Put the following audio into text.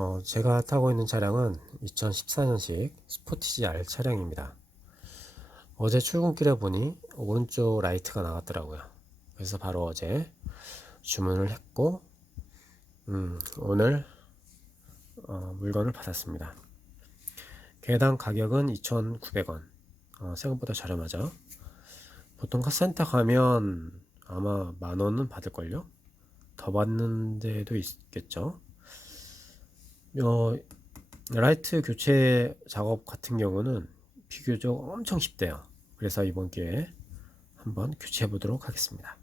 어, 제가 타고 있는 차량은 2014년식 스포티지 R 차량입니다. 어제 출근길에 보니 오른쪽 라이트가 나갔더라고요. 그래서 바로 어제 주문을 했고, 음, 오늘 어, 물건을 받았습니다. 개당 가격은 2,900원. 어, 생각보다 저렴하죠. 보통 카센터 가면 아마 만 원은 받을걸요? 더 받는 데도 있겠죠. 어, 라이트 교체 작업 같은 경우는 비교적 엄청 쉽대요. 그래서 이번 기회에 한번 교체해 보도록 하겠습니다.